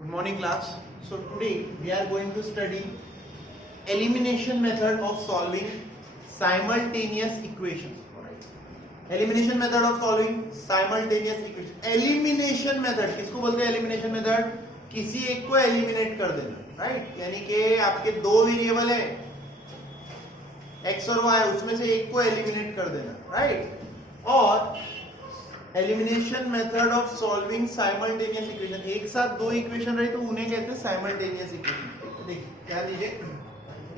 Good morning class. So today we are going to study elimination method of solving simultaneous equations. Alright. Elimination method of solving simultaneous equation. Elimination method किसको बोलते हैं? Elimination method किसी एक को eliminate कर देना, right? यानी कि आपके दो वेरिएबल है x और y, उसमें से एक को eliminate कर देना, right? और elimination method of solving simultaneous equation, एक साथ दो इक्वेशन रही तो उन्हें कहते हैं साइमल्टेनियस इक्वेशन। देखिए क्या लीजिए,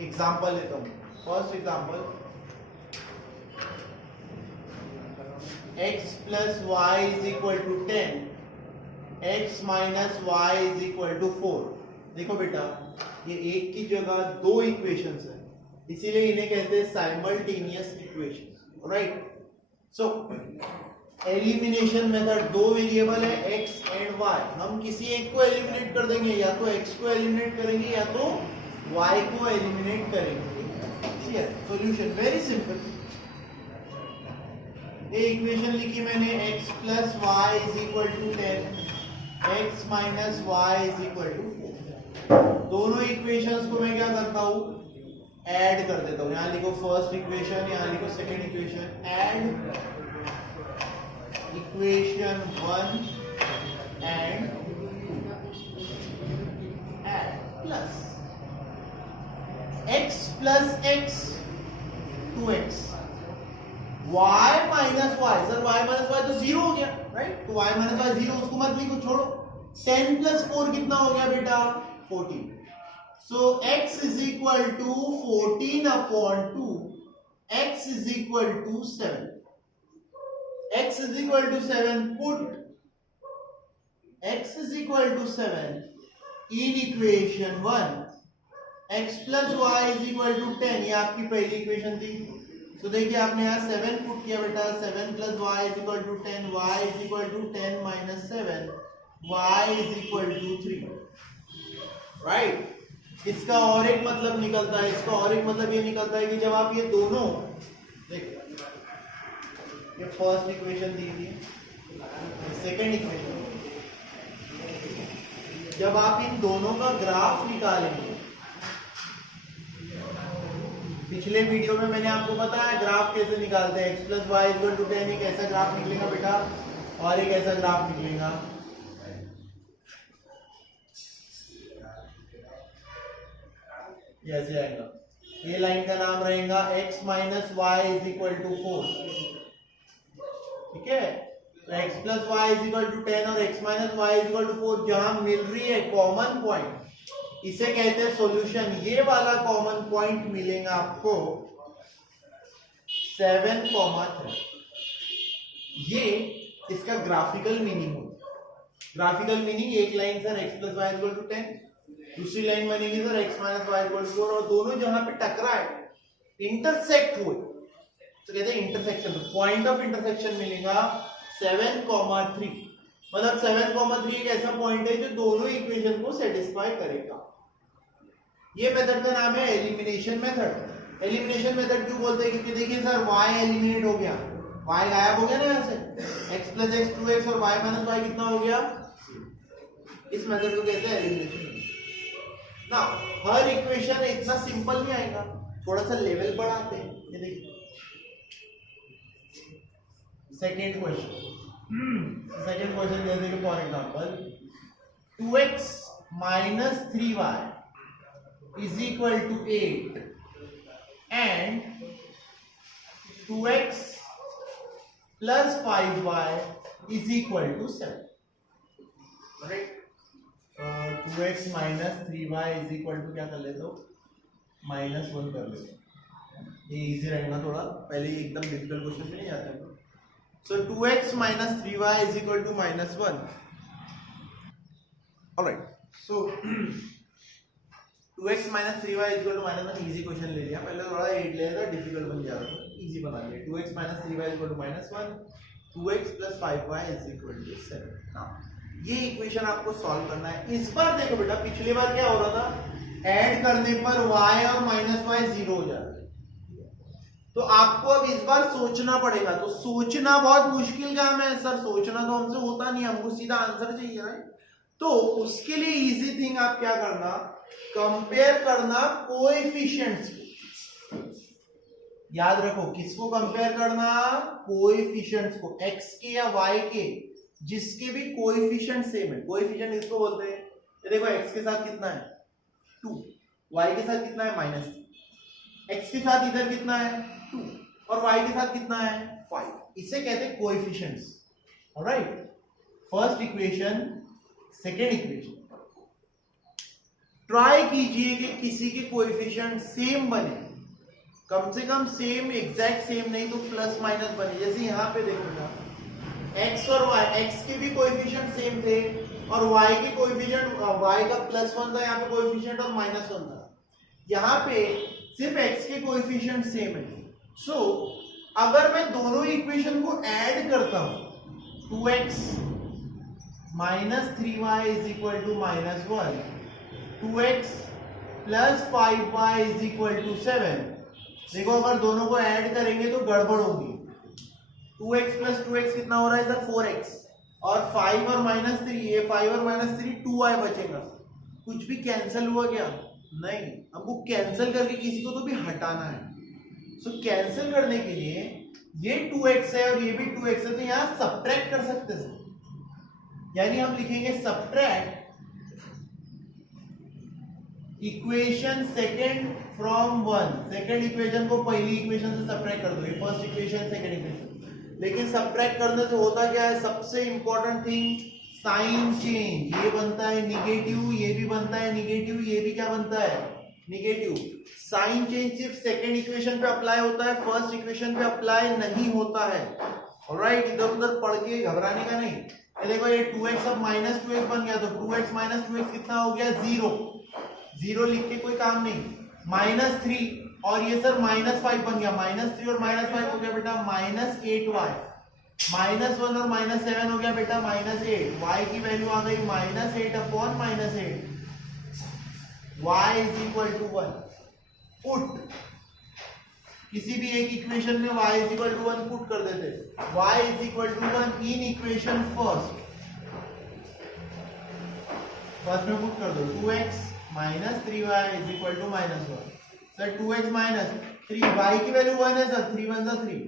एग्जांपल लेता हूं। First example, x plus y is equal to 10, x minus y is equal to 4। देखो बेटा, ये एक की जगह दो इक्वेशंस है, इसीलिए इन्हें कहते हैं साइमल्टेनियस इक्वेशंस, राइट? सो एलिमिनेशन मेथड, दो वेरिएबल है x एंड y, हम किसी एक को एलिमिनेट कर देंगे, या तो x को एलिमिनेट करेंगे या तो y को एलिमिनेट करेंगे। Solution very simple. ये इक्वेशन लिखी मैंने, x plus y is equal to 10, x minus y is equal to 4। दोनों इक्वेशंस को मैं क्या करता हूं, ऐड कर देता हूं। यहां लिखो फर्स्ट इक्वेशन, यहां लिखो second equation, add equation 1 and 2 add plus x plus x 2x, y minus y, sir y minus y तो 0 हो गया, राइट? तो y minus y 0, उसको मत लिखो, छोड़ो। 10 plus 4 कितना हो गया बेटा? 14। so x is equal to 14 upon 2, x is equal to 7। x is equal to 7, put x is equal to 7 in equation 1, x plus y is equal to 10, ये आपकी पहली इक्वेशन थी। तो देखिए आपने यहाँ 7 पुट किया बेटा, 7 plus y is equal to 10, y is equal to 10 minus 7, y is equal to 3, right? इसका और एक मतलब निकलता है, इसका और एक मतलब ये निकलता है कि जब आप ये दोनों, देखिए ये फर्स्ट इक्वेशन दी थी, सेकेंड इक्वेशन, जब आप इन दोनों का ग्राफ निकालेंगे, पिछले वीडियो में मैंने आपको बताया ग्राफ कैसे निकालते हैं। x plus y equal to 10, एक ऐसा ग्राफ निकलेगा बेटा, और एक ऐसा ग्राफ निकलेगा। ये ऐसे आएगा, ये लाइन का नाम रहेगा x minus y is equal to 4, ठीक है? तो x plus y is equal to 10 और x minus y is equal to 4 जहां मिल रही है कॉमन पॉइंट, इसे कहते हैं सॉल्यूशन। ये वाला कॉमन पॉइंट मिलेगा आपको 7,3। ये इसका ग्राफिकल मीनिंग होगा। ग्राफिकल मीनिंग, एक line sir x plus y equal to 10, दूसरी लाइन बनेगी sir x minus y equal to 4, और दोनों जहां पे टकराए, इंटरसेक्ट हुए, तो कहते हैं इंटरसेक्शन। पॉइंट ऑफ इंटरसेक्शन मिलेगा 7,3। मतलब 7,3 एक ऐसा पॉइंट है जो दोनों इक्वेशन को सेटिस्फाई करेगा। ये मेथड का नाम है एलिमिनेशन मेथड। एलिमिनेशन मेथड क्यों बोलते हैं? क्योंकि देखिए सर y एलिमिनेट हो गया, y गायब हो गया ना यहाँ से, x प्लस x 2x और y माइनस y कितना हो गया? इस मेथड को कहते हैं एलिमिनेशन। ना हर इक्वेशन इतना सिंपल नहीं आएगा, थोड़ा सा लेवल बढ़ाते हैं। ये देखिए सेकेंड क्वेश्चन जैसे कि for example 2x minus 3y is equal to 8 and 2x plus 5y is equal to 7, right? 2x minus 3y is equal to क्या कर लेते हो, -1 कर लेते हो। ये इजी रहेगा थोड़ा, पहले एकदम डिफिकल्ट क्वेश्चन में नहीं जाते हैं। So 2x minus 3y is equal to -1. Alright. So 2x minus 3y is equal to -1, easy question ले लिया। पहले थोड़ा 8 ले लेता, डिफिकल्ट बन जाता, इजी बना लिया। 2x minus 3y is equal to -1, 2x plus 5y is equal to 7। now ये इक्वेशन आपको सॉल्व करना है। इस बार देखो बेटा, पिछली बार क्या हो रहा था, ऐड करने पर y और माइनस y 0 हो जाता है, तो आपको अब इस बार सोचना पड़ेगा। तो सोचना बहुत मुश्किल काम है सर, सोचना तो हमसे होता नहीं, हमको सीधा आंसर चाहिए, राइट? तो उसके लिए इजी थिंग आप क्या करना, कंपेयर करना कोएफिशिएंट्स को। याद रखो किसको कंपेयर करना, कोएफिशिएंट्स को, x के या y के जिसके भी कोएफिशिएंट सेम है। कोएफिशिएंट इसको बोलते हैं, ये देखो x के साथ कितना है 2, y के साथ कितना है -3, x के साथ इधर कितना है 2 और y के साथ कितना है 5, इसे कहते हैं coefficients. Alright, first equation, second equation, try कीजिए कि किसी के कोएफिशिएंट सेम बने, कम से कम सेम, एग्जैक्ट सेम नहीं तो प्लस माइनस बने। जैसे यहाँ पे देखो ना, x और y, x के भी कोएफिशिएंट सेम थे और y के कोएफिशिएंट, y का +1 था यहाँ पे कोएफिशिएंट और -1 था। यहाँ पे सिर्फ x के कोएफिशिएंट सेम है। सो अगर मैं दोनों इक्वेशन को ऐड करता हूं, 2x -3y = -1, 2x + 5y = 7। देखो अगर दोनों को ऐड करेंगे तो गड़बड़ होगी। 2x + 2x कितना हो रहा है सर 4x, और 5 और -3, ये 5 और -3 2y बचेगा। कुछ भी कैंसिल हुआ क्या? नहीं, हमको कैंसिल करके किसी को तो भी हटाना है। सो कैंसिल करने के लिए ये 2x है और ये भी 2x है, तो यहां सब्ट्रैक्ट कर सकते हैं। यानी हम लिखेंगे subtract equation second from 1। Second equation को पहली इक्वेशन से सब्ट्रैक्ट कर दो, ये फर्स्ट इक्वेशन सेकेंड इक्वेशन। लेकिन सब्ट्रैक्ट करने से होता क्या है, सबसे इंपॉर्टेंट थिंग साइन चेंज। ये बनता है निगेटिव, ये भी बनता है निगेटिव, ये भी क्या बनता है निगेटिव। साइन चेंज सिर्फ सेकेंड इक्वेशन पे अप्लाई होता है, फर्स्ट इक्वेशन पे अप्लाई नहीं होता है। ऑलराइट, इधर उधर पढ़ के घबराने का नहीं। ये देखो ये 2x अब -2x बन गया, तो 2x - 2x कितना हो गया 0। 0 लिख के कोई काम नहीं। -3 और ये सर -5 बन गया, -3 और -5 हो गया बेटा -8y, -1 और -7 हो गया बेटा -8। y की वैल्यू आ गई -8/-8, y = 1। पुट किसी भी एक इक्वेशन में y = 1 पुट कर देते। y = 1 इन इक्वेशन फर्स्ट में पुट कर दो। 2x -3y = -1। Sir 2x - 3, y की वैल्यू 1 है सर, 3 1 3,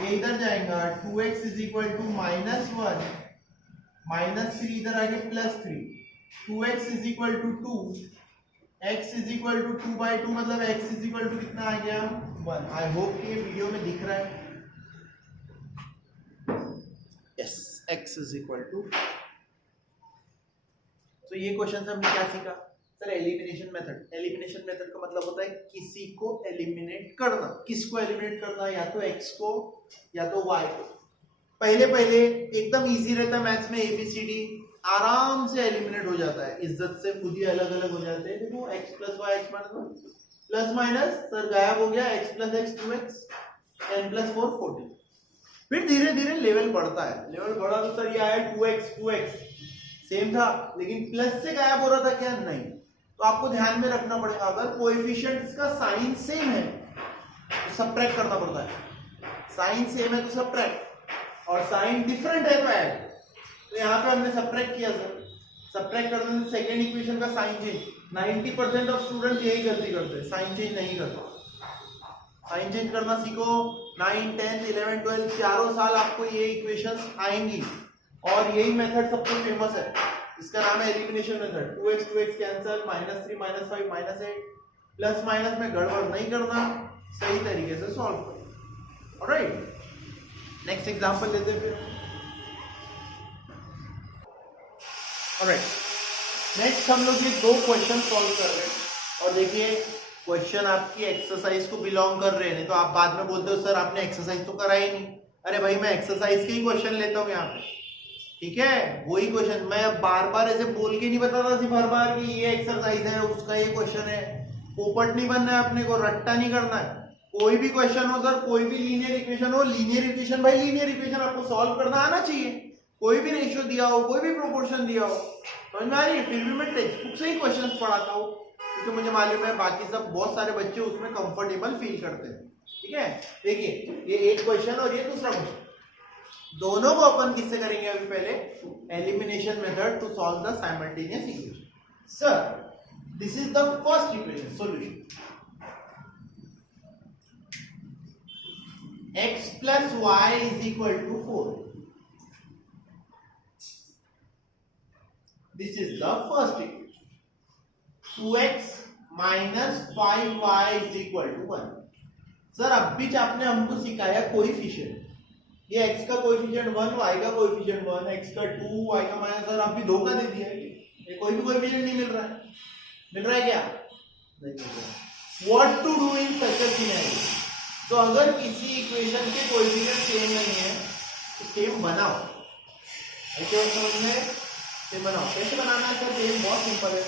ये इधर जाएगा। 2x = -1, -3 इधर आके +3, 2x = 2, x = 2/2, मतलब x = कितना आ गया 1। आई होप कि ये वीडियो में दिख रहा है। यस, x = तो ये क्वेश्चन से हमने क्या सीखा sir, elimination method. Elimination method का मतलब होता है किसी को एलिमिनेट करना। किसको एलिमिनेट करना, या तो x को या तो y को। पहले एकदम इजी रहता है मैथ्स में, ABCD आराम से एलिमिनेट हो जाता है, इज्जत से खुद ही अलग अलग हो जाते हैं। देखो x + y x - 1 plus minus sir गायब हो गया, x + x 2x, n + 4 14। फिर धीरे धीरे लेवल बढ़ता है, लेवल बढ़ा तो सर ये आया 2x सेम था, लेकिन प्लस से गायब हो रहा था क्या, नहीं। तो आपको ध्यान में रखना पड़ेगा, अगर कोएफिशिएंट्स का साइन सेम है तो सब्ट्रैक्ट करना पड़ता है। साइन सेम है तो सब्ट्रैक्ट, और साइन डिफरेंट है तो ऐड। तो यहाँ पे हमने सब्ट्रैक्ट किया सर, सब्ट्रैक्ट करने से सेकेंड इक्वेशन का साइन चेंज। 90% ऑफ स्टूडेंट यही गलती करते हैं, साइन चेंज नहीं करते। साइन चेंज करना सीखो। 9, 10, 11, 12 चारों साल आपको ये इक्वेशंस आएंगी, और यही मेथड सबसे फेमस है। इसका नाम है elimination method. 2x cancel, -3 -5 -8, plus minus में गड़बड़ नहीं करना, सही तरीके से सॉल्व करना। ऑलराइट, नेक्स्ट एग्जांपल लेते हैं फिर। ऑलराइट, नेक्स्ट हम लोग ये 2 क्वेश्चन सॉल्व कर रहे हैं, और देखिए क्वेश्चन आपकी एक्सरसाइज को बिलोंग कर रहे हैं। नहीं तो आप बाद में बोलते हो सर आपने एक्सरसाइज तो करा ही नहीं। अरे भाई मैं एक्सरसाइज के ही क्वेश्चन लेता हूँ यहाँ पे, ठीक है, वही क्वेश्चन। मैं बार बार ऐसे बोल के नहीं बताता सिर्फ हर बार कि ये एक्सरसाइज है, उसका ये क्वेश्चन है। पोपट नहीं बनना है अपने को, रट्टा नहीं करना है। कोई भी क्वेश्चन हो सर, कोई भी लीनियर इक्वेशन हो, लीनियर इक्वेशन भाई लीनियर इक्वेशन आपको सॉल्व करना आना चाहिए। कोई भी रेशियो दिया हो, कोई भी प्रोपोर्शन दिया हो, समझ में आ रही है। फिर भी मैं टेक्स्ट बुक से ही क्वेश्चन पढ़ाता हूँ, क्योंकि मुझे मालूम है बाकी सब बहुत सारे बच्चे उसमें कंफर्टेबल फील करते हैं। ठीक है, देखिए ये एक क्वेश्चन और ये दूसरा क्वेश्चन। दोनों को अपन किससे करेंगे अभी पहले, elimination method to solve the simultaneous equation. Sir this is the first equation solution. x plus y is equal to 4. This is the first equation. 2x minus 5y is equal to 1. Sir अभी आपने हमको सिखाया coefficient. ये x का coefficient 1, y का coefficient 1, x का 2, y का minus. Sir अभी धोखा दे दिया है. ये कोई भी कोएफिशिएंट नहीं मिल रहा है. मिल रहा है क्या? नहीं मिल रहा है. What to do in such a scenario? तो अगर किसी इक्वेशन के कोएफिशिएंट सेम नहीं है तो सेम बनाओ. ऐसे समझ में सेम बनाओ. कैसे बनाना है सर? सेम बहुत सिंपल है.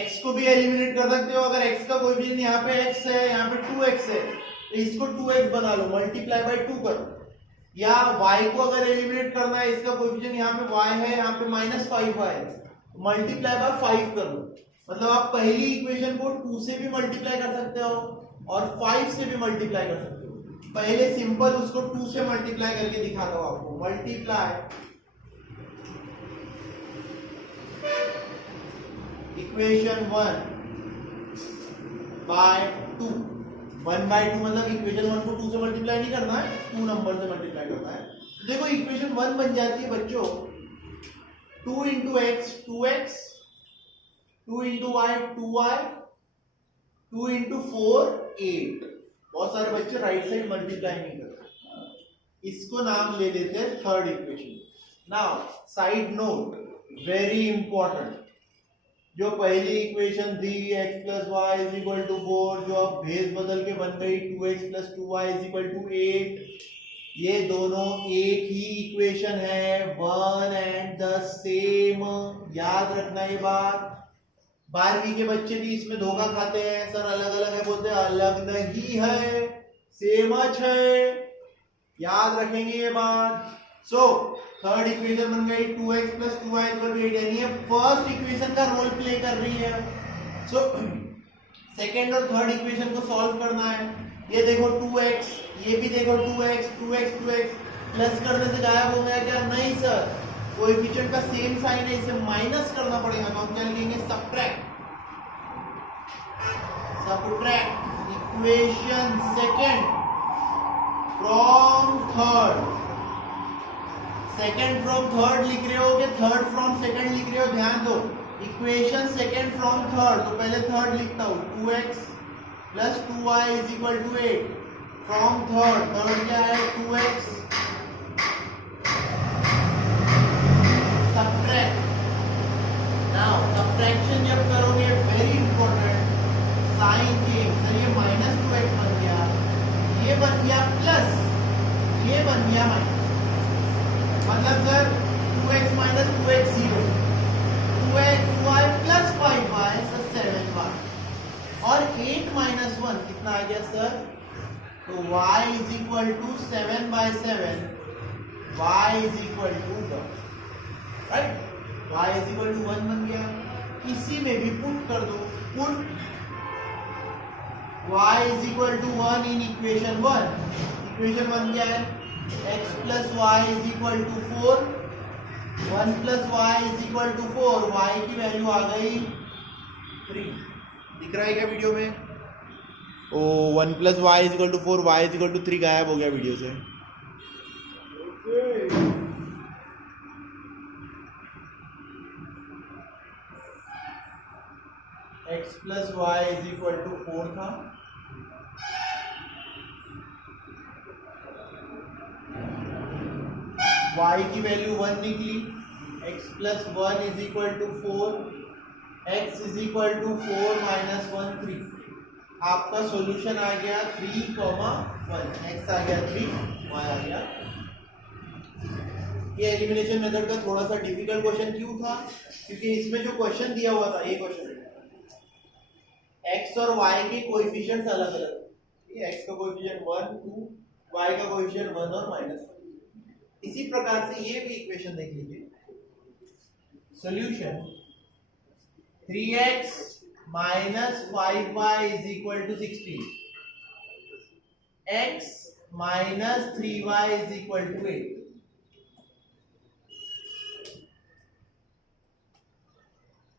x को भी एलिमिनेट कर सकते हो. अगर x का कोएफिशिएंट यहाँ पे x है, यहाँ पे 2x है, तो इसको 2x बना लो, मल्टीप्लाई बाय 2 करो. या y को अगर एलिमिनेट करना है, इसका कोएफिशिएंट यहाँ पे y है, यहाँ पे -5y है, मल्टीप्लाई बाय 5 कर लो. मतलब आप पहली इक्वेशन को 2 से भी मल्टीप्लाई कर सकते हो और 5 से भी मल्टीप्लाई कर सकते हो. पहले सिंपल उसको 2 से मल्टीप्लाई करके दिखाता हूं आपको. Multiply equation 1 bye 2. 1 बाय 2 मतलब इक्वेशन 1 को 2 से मल्टीप्लाई नहीं करना है, 2 नंबर से मल्टीप्लाई करना है. तो देखो इक्वेशन 1 बन जाती है बच्चों 2 into x 2x, 2 into y 2y, 2 into 4 8. बहुत सारे बच्चे राइट साइड मल्टीप्लाई नहीं करते. इसको नाम ले लेते हैं third equation. Now side note very important. जो पहली इक्वेशन थी x plus y is equal to 4, जो अब भेद बदल के बन गई 2x plus 2y is equal to 8, ये दोनों एक ही इक्वेशन है, वन एंड द सेम. याद रखना ये बात. 12वीं के बच्चे भी इसमें धोखा खाते हैं. सर अलग अलग है बोलते हैं. अलग नहीं है, सेम है. याद रखेंगे ये बात. सो थर्ड इक्वेशन बन गई 2x plus 2y equal to 8. यानी ये फर्स्ट इक्वेशन का रोल प्ले कर रही है. सो सेकंड और थर्ड इक्वेशन को सॉल्व करना है. ये देखो 2x, ये भी देखो 2x 2x 2x. प्लस करने से गायब हो गया क्या? नहीं सर, कोएफिशिएंट का सेम साइन है, इसे माइनस करना पड़ेगा. तो हम क्या लिखेंगे? Subtract. Subtract equation second from third. Second from third लिख रहे हो कि थर्ड फ्रॉम सेकंड लिख रहे हो? ध्यान दो. इक्वेशन सेकंड फ्रॉम थर्ड, तो पहले थर्ड लिखता हूं. 2x plus 2y is equal to 8. From third, third क्या है? 2x. सबट्रैक्ट. नाउ सबट्रैक्शन जब करोगे very important, sign change. Sir ये -2x बन गया, ये बन गया प्लस, ये बन गया माइनस. मतलब sir 2x minus 2x 0, 2y plus 5y sir 7y, और 8 माइनस 1 कितना आ गया सर? तो y is equal to 7 by 7, y is equal to 1. Right, y is equal to 1 बन गया. इसी में भी पुट कर दो. Put y is equal to 1 in equation 1. Equation 1 क्या है? x plus y is equal to 4. 1 plus y is equal to 4. y की वैल्यू आ गई 3. दिख रहा है क्या वीडियो में? ओ 1 plus y is equal to 4, y is equal to 3 गायब हो गया वीडियो से. x plus y is equal to 4 था. y की वैल्यू 1 निकली. x plus 1 is equal to 4. x is equal to 4 minus 1 3. आपका सॉल्यूशन आ गया 3, 1. x आ गया 3, y आ गया. ये एलिमिनेशन मेथड का थोड़ा सा डिफिकल्ट क्वेश्चन क्यों था? क्योंकि इसमें जो क्वेश्चन दिया हुआ था, ये क्वेश्चन x और y के कोएफिशिएंट्स अलग अलग. ये x का कोएफिशिएंट 1 2, y का कोएफिशिएंट 1 और -1. इसी प्रकार से ये भी इक्वेशन देख लीजिए. Solution 3x minus 5y is equal to 16. x minus 3y is equal to 8।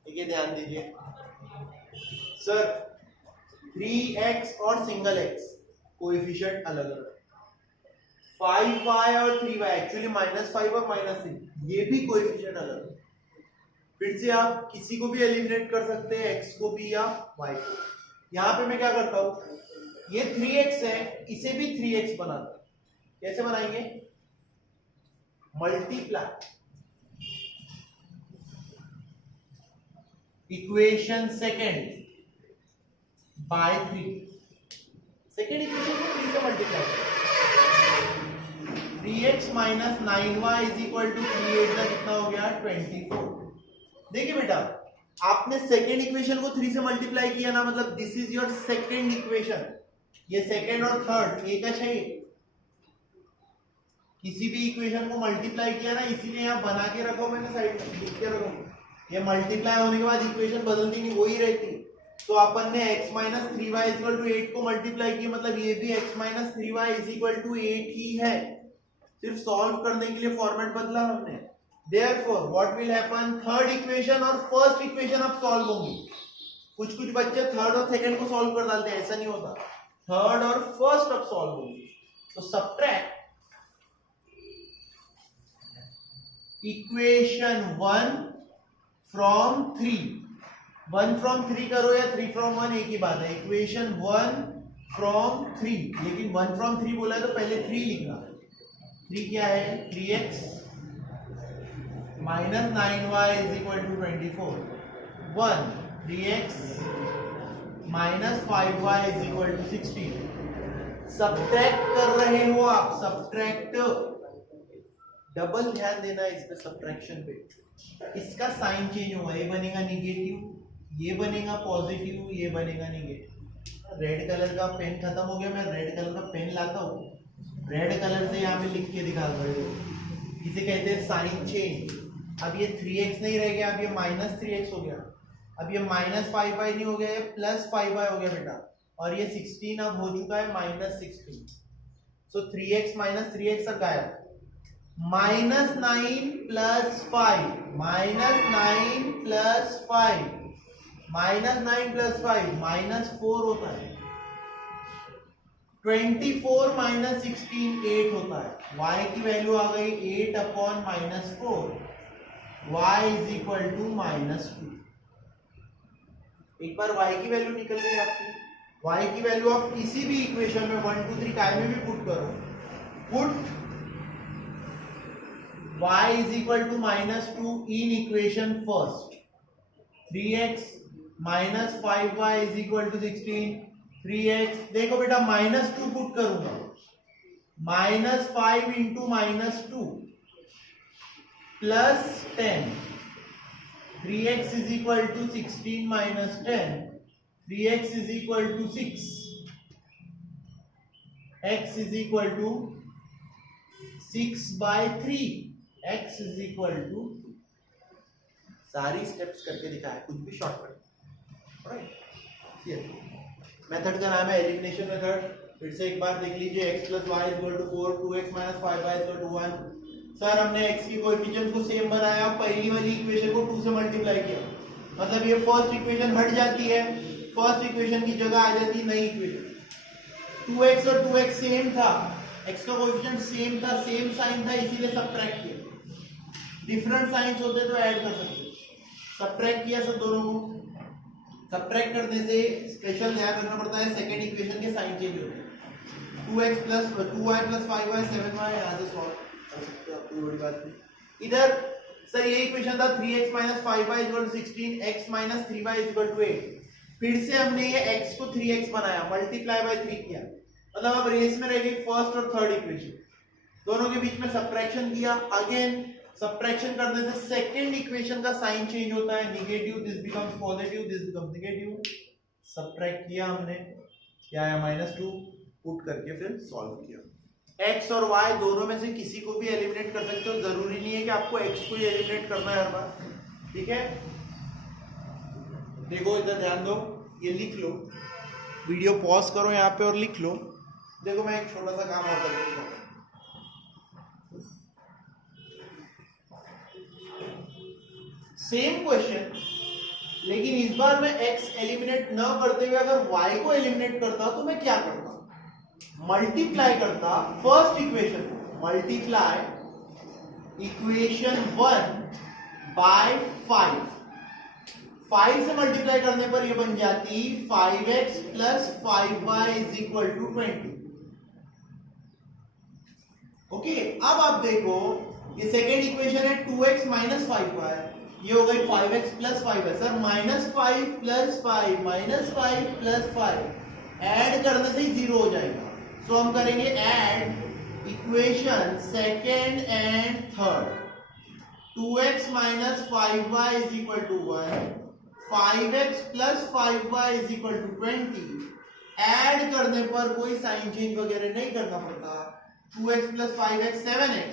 ठीक है, ध्यान दीजिए सर, 3x और सिंगल x कोएफिशिएंट अलग अलग, 5y और 3y एक्चुअली -5 और -3 ये भी कोएफिशिएंट अलग। फिर से आप किसी को भी एलिमिनेट कर सकते हैं, x को भी या y को। यहां पे मैं क्या करता हूं, ये 3x है, इसे भी 3x बनाता हूं। कैसे बनाएंगे, multiply equation second by 3, second equation को 3 से multiply, 3x minus 9y is equal to 3 का कितना हो गया 24। देखिए बेटा, आपने सेकेंड इक्वेशन को 3 से मल्टीप्लाई किया ना, मतलब this is your second equation. ये सेकेंड और थर्ड एक अच्छा ही, किसी भी इक्वेशन को मल्टीप्लाई किया ना, इसीलिए यहाँ बना के रखो, मैंने साइड में लिख के रखो। ये मल्टीप्लाई होने के बाद इक्वेशन बदलती नहीं, वही रहती। तो अपन ने x minus 3y is equal to 8 को मल्टीप्लाई किया, मतलब ये भी x minus 3y is equal to 8 ही है, सिर्फ सॉल्व करने के लिए फॉर्मेट बदला हमने। Therefore, what will happen? Third equation और फर्स्ट इक्वेशन अब सॉल्व होंगी। कुछ कुछ बच्चे थर्ड और सेकंड को सॉल्व कर डालते हैं, ऐसा नहीं होता, थर्ड और फर्स्ट अब सॉल्व होंगी। तो सब्ट्रैक्ट इक्वेशन 1 फ्रॉम 3, 1 फ्रॉम 3 करो या 3 फ्रॉम 1 एक ही बात है। इक्वेशन 1 फ्रॉम 3, लेकिन 1 फ्रॉम 3 बोला है तो पहले 3 लिखना। 3 क्या है, 3x minus 9y is equal to 24, 1 3x minus 5y is equal to 16। Subtract कर रहे हो आप, सब्ट्रैक्ट, डबल ध्यान देना इस पे, सब्ट्रैक्शन पे। इसका साइन चेंज होगा, ये बनेगा निगेटिव, ये बनेगा पॉजिटिव, ये बनेगा निगेटिव। रेड कलर का पेन खत्म हो गया, मैं रेड कलर का पेन लाता हूँ, रेड कलर से यहाँ पे लिख के दिखा रहा हूँ। इसे कहते हैं साइन चेंज। अब ये 3x नहीं रह गया, अब ये माइनस 3x हो गया, अब ये माइनस 5y नहीं हो गया, ये प्लस 5y हो गया बेटा, और ये 16 अब हो चुका है माइनस 16। सो 3x माइनस 3x तक आया, minus 9 plus 5, minus 9 plus 5, minus 9 plus 5 minus 4 होता है, 24 माइनस 16 8 होता है। y की वैल्यू आ गई 8 upon minus 4, y is equal to minus 2। एक बार y की वैल्यू निकल गई आपकी, y की वैल्यू आप किसी भी इक्वेशन में 1 2 3 काय में भी पुट करो, put y is equal to minus 2 in equation first, 3x minus 5y is equal to 16, 3x, देखो बेटा माइनस 2 पुट करूंगा, minus 5 into minus 2 plus 10, 3x is equal to 16 minus 10, 3x is equal to 6, x is equal to 6/3, x is equal to, सारी steps करके दिखाया, कुछ भी shortcut. Method का नाम है एलिमिनेशन मेथड। फिर से एक बार देख लीजिए, x plus y is equal to 4, 2x minus 5y is equal to 1। Sir हमने x की कोएफिशिएंट को सेम बनाया, पहली वाली इक्वेशन को 2 से मल्टीप्लाई किया, मतलब ये फर्स्ट इक्वेशन हट जाती है, फर्स्ट इक्वेशन की जगह आ जाती है नई इक्वेशन। 2x और 2x सेम था, x का कोएफिशिएंट सेम था, सेम साइन था, इसीलिए सब्ट्रैक्ट किया। डिफरेंट साइंस होते तो ऐड कर सकते, सब्ट्रैक्ट किया सब दोनों को। सब्ट्रैक्ट करने से स्पेशल ध्यान रखना पड़ता है, सेकेंड इक्वेशन के साइन चेंज होते हैं। 2x plus 2y plus 5y 7y, यहाँ से सॉल्व कर सकते हो, कोई बड़ी बात नहीं। इधर सर ये इक्वेशन था 3x minus 5y is equal to 16, x minus 3y is equal to 8। फिर से हमने ये x को 3x बनाया, मल्टीप्लाई बाय 3 किया, मतलब अब रेस में रह गई फर्स्ट और थर्ड इक्वेशन, दोनों के बीच में सब्ट्रैक्शन किया। अगेन सब्ट्रैक्शन करने से सेकंड इक्वेशन का साइन चेंज होता है, negative, this becomes positive, this becomes negative. Subtract किया हमने, क्या आया -2, पुट करके फिर सॉल्व किया। x और y दोनों में से किसी को भी एलिमिनेट कर सकते हो, जरूरी नहीं है कि आपको x को ही एलिमिनेट करना है हर बार, ठीक है। देखो इधर ध्यान दो, ये लिख लो, वीडियो पॉज करो यहाँ पे और लिख लो, देखो मैं एक छोटा सा काम और करके दिखाता हूं। सेम क्वेश्चन, लेकिन इस बार मैं x एलिमिनेट न करते हुए अगर y को एलिमिनेट करता तो मैं क्या करता? मल्टीप्लाई करता first equation, multiply equation 1 by 5 से मल्टीप्लाई करने पर ये बन जाती 5x plus 5y is equal to 20। Okay, अब आप देखो ये सेकेंड इक्वेशन है 2x माइनस 5y, ये हो गई 5x प्लस 5 है सर, -5 प्लस 5 -5 प्लस 5 ऐड करने से ही 0 हो जाएगा। सो हम करेंगे add equation second and third, 2x minus 5y is equal to 1, 5x plus 5y is equal to 20। Add करने पर कोई साइन चेंज वगैरह नहीं करना पड़ता। 2x plus 5x 7x,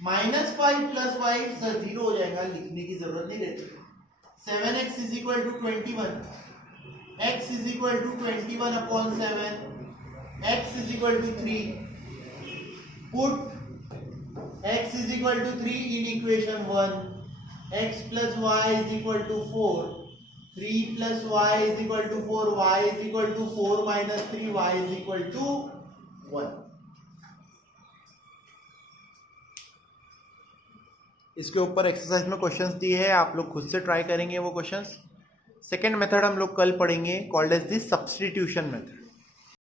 -5 plus y sir 0 हो जाएगा, लिखने की जरूरत नहीं रहती। 7x is equal to 21, x is equal to 21 upon 7, x is equal to 3. Put x is equal to 3 in equation 1. X plus y is equal to 4. 3 plus y is equal to 4. Y is equal to 4 minus 3. Y is equal to 1. इसके ऊपर exercise में questions दिए हैं, आप लोग खुद से try करेंगे वो क्वेश्चंस। सेकेंड मेथड हम लोग कल पढ़ेंगे, called as the substitution method.